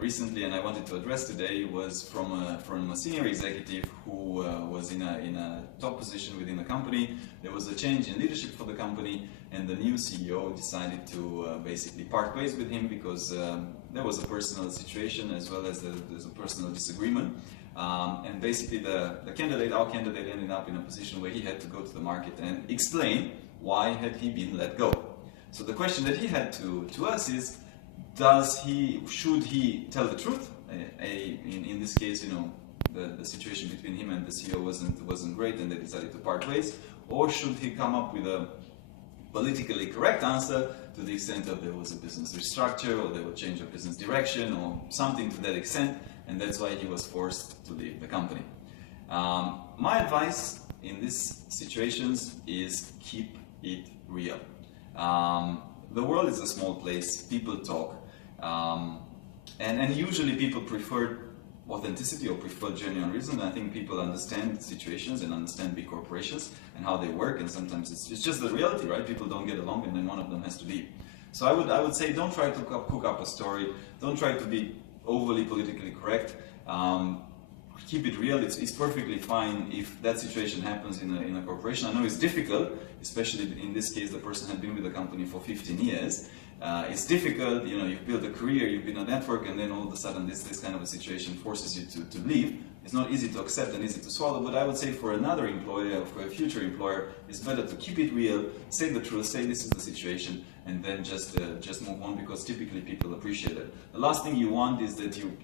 recently and I wanted to address today was from a senior executive who was in a top position within the company. There was a change in leadership for the company, and the new CEO decided to basically part ways with him because there was a personal situation as well as there's a personal disagreement. And basically our candidate ended up in a position where he had to go to the market and explain why had he been let go. So the question that he had to us is, should he tell the truth? In this case, the situation between him and the CEO wasn't great and they decided to part ways, or should he come up with a politically correct answer to the extent that there was a business restructure or they would change a business direction or something to that extent, and that's why he was forced to leave the company. My advice in these situations is keep it real. The world is a small place, people talk, and usually people prefer authenticity or prefer genuine reason. I think people understand situations and understand big corporations and how they work, and sometimes it's just the reality, right? People don't get along and then one of them has to leave. So I would say don't try to cook up a story, don't try to be overly politically correct. Keep it real. It's perfectly fine if that situation happens in a corporation. I know it's difficult, especially in this case the person had been with the company for 15 years. It's difficult, you've built a career, you've been a network, and then all of a sudden this kind of a situation forces you to leave. It's not easy to accept and easy to swallow, but I would say for another employer or for a future employer, it's better to keep it real, say the truth, say this is the situation, and then just move on, because typically people appreciate it. The last thing you want is that you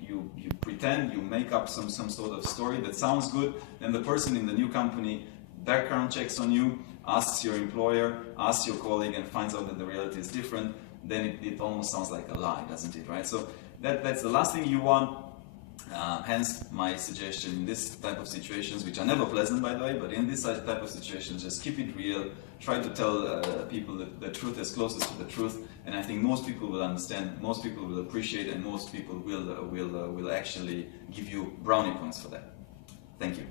pretend, you make up some sort of story that sounds good, then the person in the new company background checks on you, asks your employer, asks your colleague, and finds out that the reality is different. Then it almost sounds like a lie, doesn't it, right? So that's the last thing you want. Hence my suggestion in this type of situations, which are never pleasant, by the way, but in this type of situations, just keep it real. Try to tell people the truth as closest to the truth, and I think most people will understand, most people will appreciate, and most people will actually give you brownie points for that. Thank you.